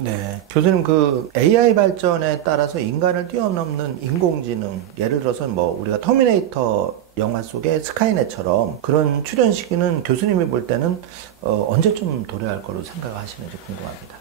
네. 교수님, 그 AI 발전에 따라서 인간을 뛰어넘는 인공지능, 예를 들어서 뭐 우리가 터미네이터 영화 속의 스카이넷처럼 그런 출현 시기는 교수님이 볼 때는 언제쯤 도래할 거로 생각하시는지 궁금합니다.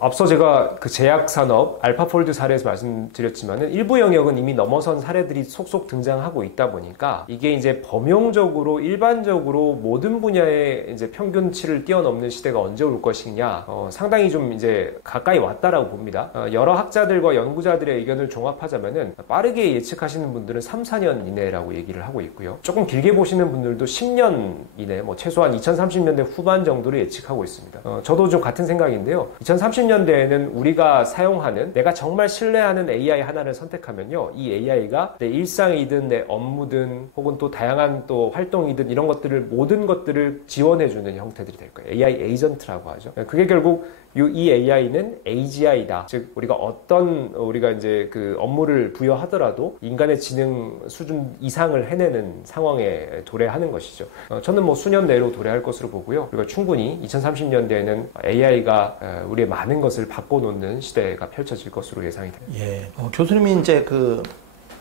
앞서 제가 그 제약산업 알파폴드 사례에서 말씀드렸지만은 일부 영역은 이미 넘어선 사례들이 속속 등장하고 있다 보니까 이게 이제 범용적으로 일반적으로 모든 분야의 이제 평균치를 뛰어넘는 시대가 언제 올 것이냐, 상당히 좀 이제 가까이 왔다라고 봅니다. 여러 학자들과 연구자들의 의견을 종합하자면은 빠르게 예측하시는 분들은 3, 4년 이내라고 얘기를 하고 있고요. 조금 길게 보시는 분들도 10년 이내, 뭐 최소한 2030년대 후반 정도를 예측하고 있습니다. 저도 좀 같은 생각인데요. 2030년대에는 우리가 사용하는, 내가 정말 신뢰하는 AI 하나를 선택하면요, 이 AI가 내 일상이든 내 업무든 혹은 또 다양한 또 활동이든 이런 것들을, 모든 것들을 지원해주는 형태들이 될 거예요. AI 에이전트라고 하죠. 그게 결국 이 AI는 AGI다. 즉 우리가 이제 그 업무를 부여하더라도 인간의 지능 수준 이상을 해내는 상황에 도래하는 것이죠. 저는 뭐 수년 내로 도래할 것으로 보고요. 그리고 충분히 2030년대에는 AI가 우리의 많은 것을 바꿔놓는 시대가 펼쳐질 것으로 예상이 됩니다. 예. 교수님이 이제 그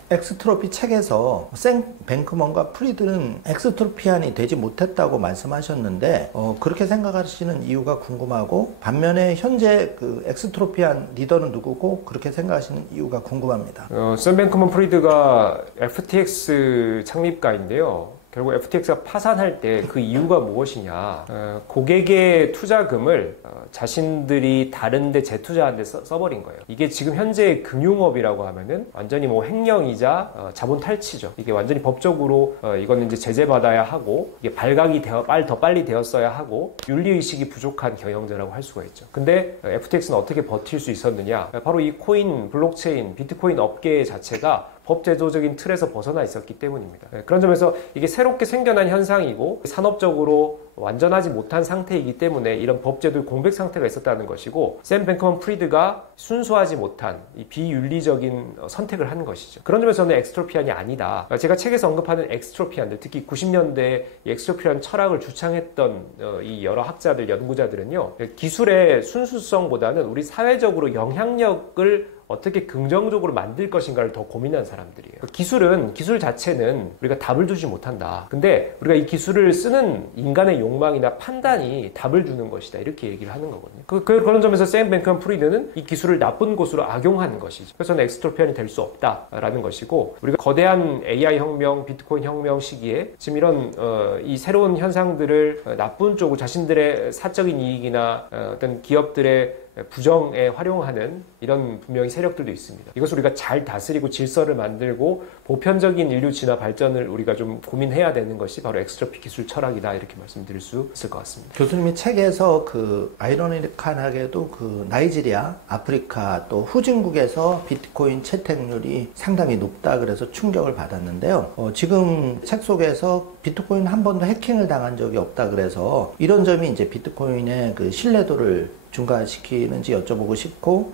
엑스트로피 책에서 샘 뱅크먼과 프리드는 엑스트로피안이 되지 못했다고 말씀하셨는데 그렇게 생각하시는 이유가 궁금하고, 반면에 현재 그 엑스트로피안 리더는 누구고 그렇게 생각하시는 이유가 궁금합니다. 샘 뱅크먼 프리드가 FTX 창립가인데요. 결국 FTX가 파산할 때 그 이유가 무엇이냐, 고객의 투자금을 자신들이 다른데 재투자하는 데 써버린 거예요. 이게 지금 현재 금융업이라고 하면은 완전히 뭐 횡령이자 자본 탈취죠. 이게 완전히 법적으로 이거는 이제 제재받아야 하고, 이게 발각이 더 빨리 되었어야 하고, 윤리의식이 부족한 경영자라고 할 수가 있죠. 근데 FTX는 어떻게 버틸 수 있었느냐, 바로 이 코인, 블록체인, 비트코인 업계 자체가 법제도적인 틀에서 벗어나 있었기 때문입니다. 그런 점에서 이게 새롭게 생겨난 현상이고 산업적으로 완전하지 못한 상태이기 때문에 이런 법제도의 공백 상태가 있었다는 것이고, 샘 뱅크먼 프리드가 순수하지 못한 이 비윤리적인 선택을 한 것이죠. 그런 점에서는 엑스트로피안이 아니다. 제가 책에서 언급하는 엑스트로피안들, 특히 90년대에 이 엑스트로피안 철학을 주창했던 이 여러 학자들, 연구자들은요, 기술의 순수성보다는 우리 사회적으로 영향력을 어떻게 긍정적으로 만들 것인가를 더 고민한 사람들이에요. 기술 자체는 우리가 답을 주지 못한다. 근데 우리가 이 기술을 쓰는 인간의 욕망이나 판단이 답을 주는 것이다. 이렇게 얘기를 하는 거거든요. 그런 점에서 샘 뱅크먼 프리드는 이 기술을 나쁜 곳으로 악용하는 것이죠. 그래서 저는 엑스트로피안이 될 수 없다라는 것이고, 우리가 거대한 AI 혁명, 비트코인 혁명 시기에 지금 이런 이 새로운 현상들을 나쁜 쪽으로 자신들의 사적인 이익이나 어떤 기업들의 부정에 활용하는 이런 분명히 세력들도 있습니다. 이것을 우리가 잘 다스리고 질서를 만들고 보편적인 인류 진화 발전을 우리가 좀 고민해야 되는 것이 바로 엑스트로피 기술 철학이다, 이렇게 말씀드릴 수 있을 것 같습니다. 교수님이 책에서 그 아이러니컬하게도 그 나이지리아, 아프리카 또 후진국에서 비트코인 채택률이 상당히 높다 그래서 충격을 받았는데요. 지금 책 속에서 비트코인 한 번도 해킹을 당한 적이 없다 그래서 이런 점이 이제 비트코인의 그 신뢰도를 증가시키는지 여쭤보고 싶고,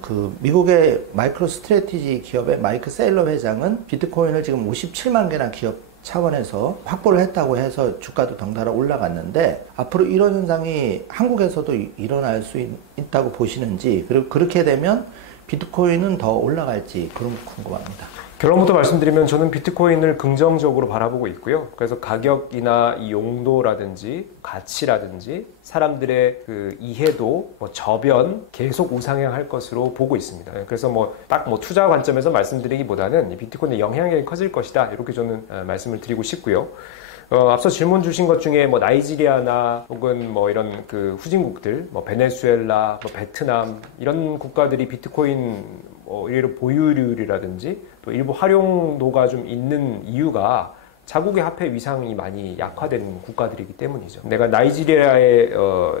그 미국의 마이크로 스트래티지 기업의 마이크 세일러 회장은 비트코인을 지금 57만 개나 기업 차원에서 확보를 했다고 해서 주가도 덩달아 올라갔는데, 앞으로 이런 현상이 한국에서도 일어날 수 있다고 보시는지, 그리고 그렇게 되면 비트코인은 더 올라갈지 그런 거 궁금합니다. 결론부터 말씀드리면 저는 비트코인을 긍정적으로 바라보고 있고요. 그래서 가격이나 이 용도라든지 가치라든지 사람들의 그 이해도, 저변 계속 우상향할 것으로 보고 있습니다. 그래서 딱 투자 관점에서 말씀드리기보다는 이 비트코인의 영향력이 커질 것이다, 이렇게 저는 말씀을 드리고 싶고요. 앞서 질문 주신 것 중에 나이지리아나 혹은 이런 그 후진국들, 베네수엘라, 베트남 이런 국가들이 비트코인 이런 보유율이라든지 또 일부 활용도가 좀 있는 이유가 자국의 화폐 위상이 많이 약화된 국가들이기 때문이죠. 내가 나이지리아의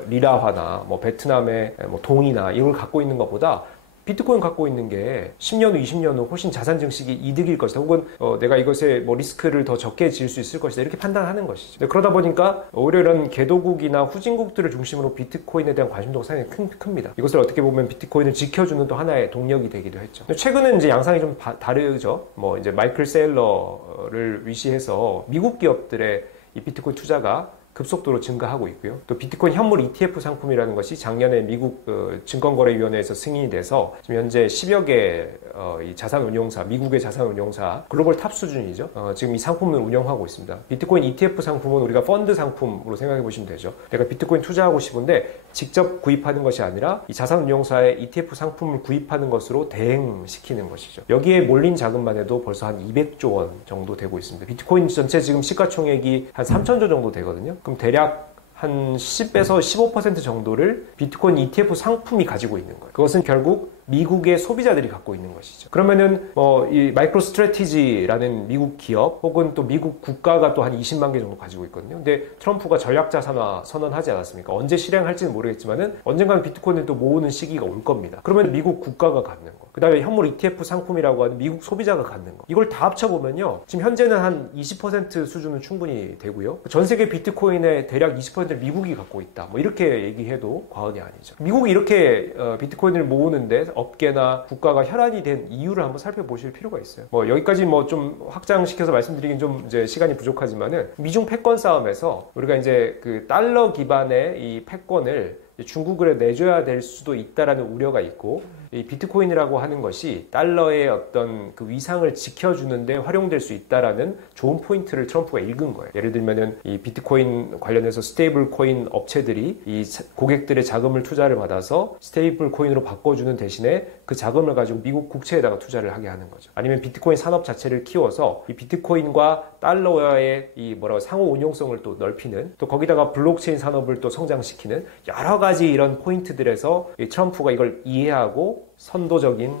리라화나 베트남의 동이나 이걸 갖고 있는 것보다 비트코인 갖고 있는 게 10년 후, 20년 후 훨씬 자산 증식이 이득일 것이다. 혹은 내가 이것에 리스크를 더 적게 지을 수 있을 것이다. 이렇게 판단하는 것이죠. 그러다 보니까 오히려 이런 개도국이나 후진국들을 중심으로 비트코인에 대한 관심도가 상당히 큽니다. 이것을 어떻게 보면 비트코인을 지켜주는 또 하나의 동력이 되기도 했죠. 최근은 이제 양상이 좀 다르죠. 이제 마이클 세일러를 위시해서 미국 기업들의 이 비트코인 투자가 급속도로 증가하고 있고요. 또 비트코인 현물 ETF 상품이라는 것이 작년에 미국 증권거래위원회에서 승인이 돼서 지금 현재 10여 개 이 자산운용사, 미국의 자산운용사 글로벌 탑 수준이죠. 지금 이 상품을 운영하고 있습니다. 비트코인 ETF 상품은 우리가 펀드 상품으로 생각해 보시면 되죠. 내가 비트코인 투자하고 싶은데 직접 구입하는 것이 아니라 이 자산운용사의 ETF 상품을 구입하는 것으로 대행시키는 것이죠. 여기에 몰린 자금만 해도 벌써 한 200조 원 정도 되고 있습니다. 비트코인 전체 지금 시가총액이 한 3천조 정도 되거든요. 그럼 대략 한 10에서 15% 정도를 비트코인 ETF 상품이 가지고 있는 거예요. 그것은 결국 미국의 소비자들이 갖고 있는 것이죠. 그러면은 이 마이크로 스트래티지라는 미국 기업 혹은 또 미국 국가가 또 한 20만 개 정도 가지고 있거든요. 근데 트럼프가 전략자산화 선언하지 않았습니까? 언제 실행할지는 모르겠지만은 언젠가는 비트코인을 또 모으는 시기가 올 겁니다. 그러면 미국 국가가 갖는 거. 그 다음에 현물 ETF 상품이라고 하는 미국 소비자가 갖는 거. 이걸 다 합쳐보면요. 지금 현재는 한 20% 수준은 충분히 되고요. 전 세계 비트코인의 대략 20%를 미국이 갖고 있다. 뭐 이렇게 얘기해도 과언이 아니죠. 미국이 이렇게 비트코인을 모으는데 업계나 국가가 혈안이 된 이유를 한번 살펴보실 필요가 있어요. 여기까지 좀 확장시켜서 말씀드리긴 좀 이제 시간이 부족하지만은 미중 패권 싸움에서 우리가 이제 그 달러 기반의 이 패권을 중국을 내줘야 될 수도 있다라는 우려가 있고, 이 비트코인이라고 하는 것이 달러의 어떤 그 위상을 지켜주는데 활용될 수 있다라는 좋은 포인트를 트럼프가 읽은 거예요. 예를 들면은 이 비트코인 관련해서 스테이블 코인 업체들이 이 고객들의 자금을 투자를 받아서 스테이블 코인으로 바꿔주는 대신에 그 자금을 가지고 미국 국채에다가 투자를 하게 하는 거죠. 아니면 비트코인 산업 자체를 키워서 이 비트코인과 달러와의 이 상호 운용성을 또 넓히는, 또 거기다가 블록체인 산업을 또 성장시키는 여러 가지 이런 포인트들에서 이 트럼프가 이걸 이해하고 선도적인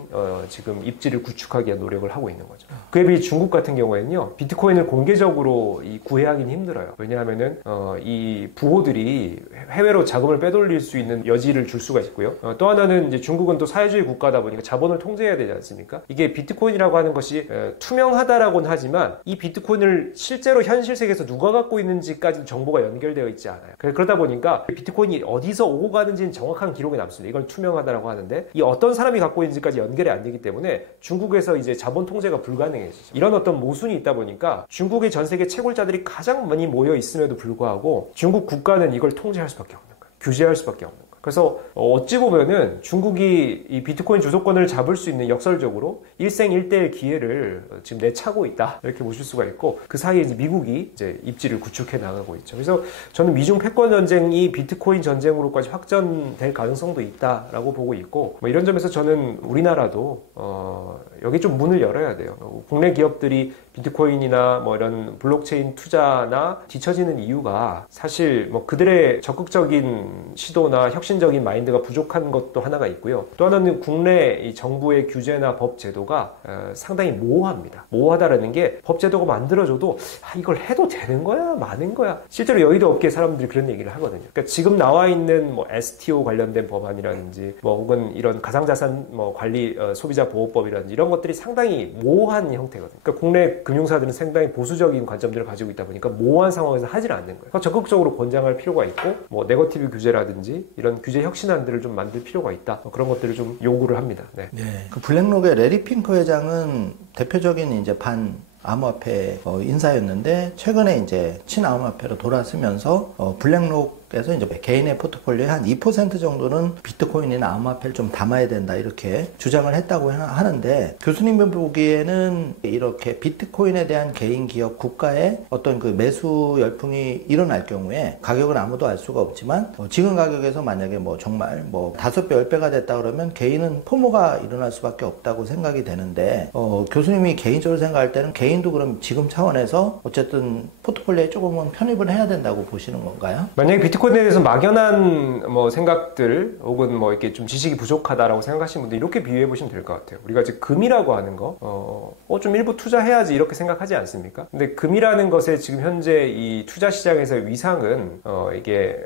지금 입지를 구축하기 위한 노력을 하고 있는 거죠. 그에 비해 중국 같은 경우에는요, 비트코인을 공개적으로 구애하기는 힘들어요. 왜냐하면은 이 부호들이 해외로 자금을 빼돌릴 수 있는 여지를 줄 수가 있고요. 또 하나는 이제 중국은 또 사회주의 국가다 보니까 자본을 통제해야 되지 않습니까? 이게 비트코인이라고 하는 것이 투명하다라고는 하지만 이 비트코인을 실제로 현실 세계에서 누가 갖고 있는지까지 정보가 연결되어 있지 않아요. 그러다 보니까 비트코인이 어디서 오고 가는지는 정확한 기록이 남습니다. 이걸 투명하다라고 하는데 이 어떤 사람이 갖고 있는지까지 연결이 안 되기 때문에 중국에서 이제 자본 통제가 불가능해지죠. 이런 어떤 모순이 있다 보니까 중국의 전 세계 채굴자들이 가장 많이 모여 있음에도 불구하고 중국 국가는 이걸 통제할 수밖에 없는 거예요. 규제할 수밖에 없는 거예요. 그래서 어찌 보면은 중국이 이 비트코인 주도권을 잡을 수 있는 역설적으로 일생일대의 기회를 지금 내차고 있다, 이렇게 보실 수가 있고, 그 사이에 이제 미국이 이제 입지를 구축해 나가고 있죠. 그래서 저는 미중 패권 전쟁이 비트코인 전쟁으로까지 확전될 가능성도 있다라고 보고 있고, 이런 점에서 저는 우리나라도 여기 좀 문을 열어야 돼요. 국내 기업들이 비트코인이나 이런 블록체인 투자나 뒤처지는 이유가 사실 그들의 적극적인 시도나 혁신적인 마인드가 부족한 것도 하나가 있고요. 또 하나는 국내 이 정부의 규제나 법 제도가 상당히 모호합니다. 모호하다라는 게 법 제도가 만들어져도 이걸 해도 되는 거야? 마는 거야? 실제로 여의도 업계 사람들이 그런 얘기를 하거든요. 그러니까 지금 나와 있는 STO 관련된 법안이라든지 혹은 이런 가상자산 관리 소비자 보호법이라든지 이런 것들이 상당히 모호한 형태거든요. 그러니까 국내 금융사들은 상당히 보수적인 관점들을 가지고 있다 보니까 모호한 상황에서 하질 않는 거예요. 그래서 적극적으로 권장할 필요가 있고, 네거티브 규제라든지 이런 규제 혁신안들을 좀 만들 필요가 있다. 그런 것들을 좀 요구를 합니다. 네. 그 블랙록의 레리 핑크 회장은 대표적인 이제 반 암호화폐 인사였는데, 최근에 이제 친암호화폐로 돌아서면서 블랙록에서 이제 개인의 포트폴리오의 한 2% 정도는 비트코인이나 암호화폐를 좀 담아야 된다, 이렇게 주장을 했다고 하는데, 교수님이 보기에는 이렇게 비트코인에 대한 개인 기업 국가의 어떤 그 매수 열풍이 일어날 경우에 가격은 아무도 알 수가 없지만 지금 가격에서 만약에 정말 5배, 10배가 됐다 그러면 개인은 포모가 일어날 수밖에 없다고 생각이 되는데, 교수님이 개인적으로 생각할 때는 개인도 그럼 지금 차원에서 어쨌든 포트폴리오에 조금은 편입을 해야 된다고 보시는 건가요? 만약에 비트코인에 대해서 막연한 생각들 혹은 이렇게 좀 지식이 부족하다라고 생각하시는 분들 이렇게 비유해 보시면 될 것 같아요. 우리가 지금 금이라고 하는 거, 좀 일부 투자해야지 이렇게 생각하지 않습니까? 근데 금이라는 것에 지금 현재 이 투자 시장에서의 위상은 이게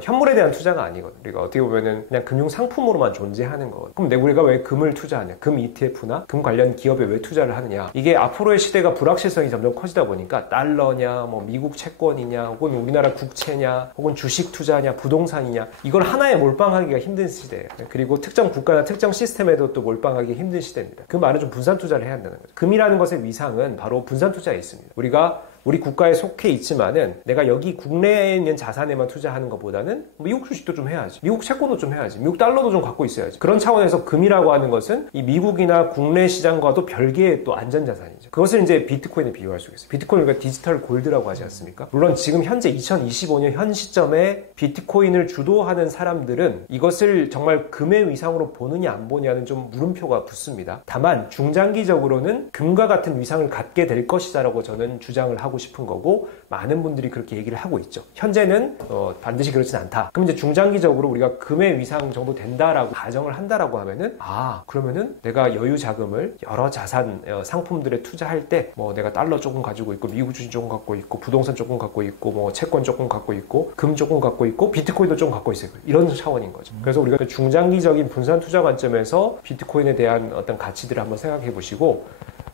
현물에 대한 투자가 아니거든요. 우리가 어떻게 보면은 그냥 금융 상품으로만 존재하는 거거든요. 그럼 우리가 왜 금을 투자하냐? 금 ETF나 금 관련 기업에 왜 투자를 하느냐? 이게 앞으로의 시대가 불확실성이 점점 커지다 보니까 달러냐, 미국 채권이냐, 혹은 우리나라 국채냐, 혹은 주식 투자냐, 부동산이냐, 이걸 하나에 몰빵하기가 힘든 시대예요. 그리고 특정 국가나 특정 시스템에도 또 몰빵하기 힘든 시대입니다. 그 말은 좀 분산 투자를 해야 한다는 거죠. 금이라는 것의 위상은 바로 분산 투자에 있습니다. 우리가 우리 국가에 속해 있지만은 내가 여기 국내에 있는 자산에만 투자하는 것보다는 미국 주식도 좀 해야지, 미국 채권도 좀 해야지, 미국 달러도 좀 갖고 있어야지. 그런 차원에서 금이라고 하는 것은 이 미국이나 국내 시장과도 별개의 또 안전자산이죠. 그것을 이제 비트코인에 비교할 수 있어요. 비트코인을 우리가 디지털 골드라고 하지 않습니까? 물론 지금 현재 2025년 현 시점에 비트코인을 주도하는 사람들은 이것을 정말 금의 위상으로 보느냐 안 보느냐는 좀 물음표가 붙습니다. 다만 중장기적으로는 금과 같은 위상을 갖게 될 것이다라고 저는 주장을 하고 싶은 거고, 많은 분들이 그렇게 얘기를 하고 있죠. 현재는 반드시 그렇진 않다. 그럼 이제 중장기적으로 우리가 금의 위상 정도 된다라고 가정을 한다라고 하면은, 그러면은 내가 여유 자금을 여러 자산 상품들에 투자할 때 뭐 내가 달러 조금 가지고 있고, 미국 주식 조금 갖고 있고, 부동산 조금 갖고 있고, 뭐 채권 조금 갖고 있고, 금 조금 갖고 있고, 비트코인도 조금 갖고 있어요. 이런 차원인 거죠. 그래서 우리가 중장기적인 분산 투자 관점에서 비트코인에 대한 어떤 가치들을 한번 생각해 보시고,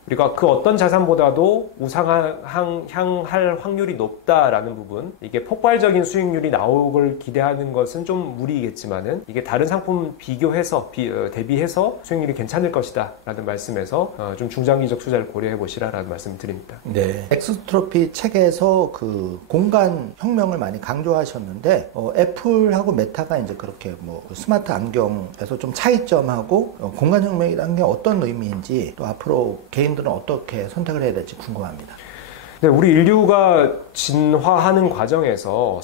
우리가 그 어떤 자산보다도 우상향할 확률이 높다라는 부분, 이게 폭발적인 수익률이 나오길 기대하는 것은 좀 무리겠지만은, 이게 다른 상품 비교해서 대비해서 수익률이 괜찮을 것이다 라는 말씀에서 좀 중장기적 투자를 고려해 보시라라는 말씀을 드립니다. 네, 엑스트로피 책에서 그 공간 혁명을 많이 강조하셨는데, 애플하고 메타가 이제 그렇게 뭐 스마트 안경에서 좀 차이점하고 공간 혁명이라는 게 어떤 의미인지, 또 앞으로 개인들은 어떻게 선택을 해야 될지 궁금합니다. 네, 우리 인류가 진화하는 과정에서